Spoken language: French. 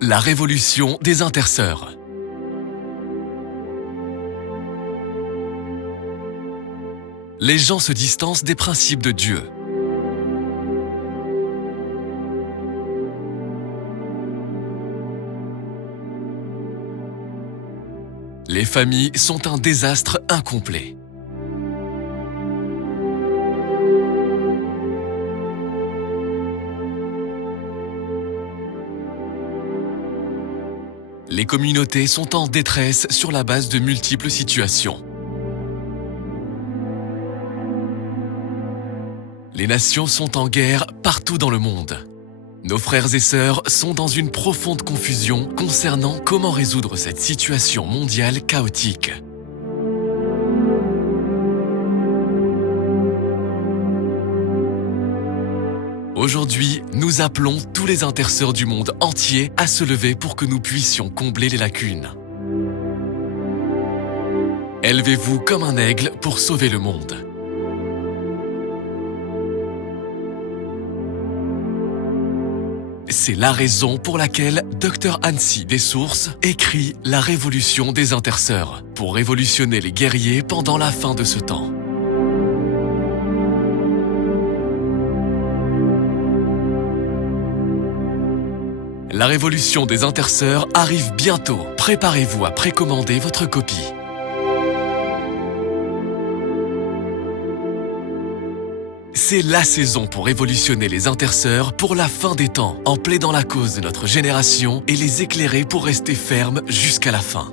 La révolution des intersœurs. Les gens se distancent des principes de Dieu. Les familles sont un désastre incomplet. Les communautés sont en détresse sur la base de multiples situations. Les nations sont en guerre partout dans le monde. Nos frères et sœurs sont dans une profonde confusion concernant comment résoudre cette situation mondiale chaotique. Aujourd'hui, nous appelons tous les intersœurs du monde entier à se lever pour que nous puissions combler les lacunes. Élevez-vous comme un aigle pour sauver le monde. C'est la raison pour laquelle Dr Hansi Dessources écrit La révolution des intersœurs, pour révolutionner les guerriers pendant la fin de ce temps. La révolution des intersœurs arrive bientôt. Préparez-vous à précommander votre copie. C'est la saison pour révolutionner les intersœurs pour la fin des temps, en plaidant la cause de notre génération et les éclairer pour rester fermes jusqu'à la fin.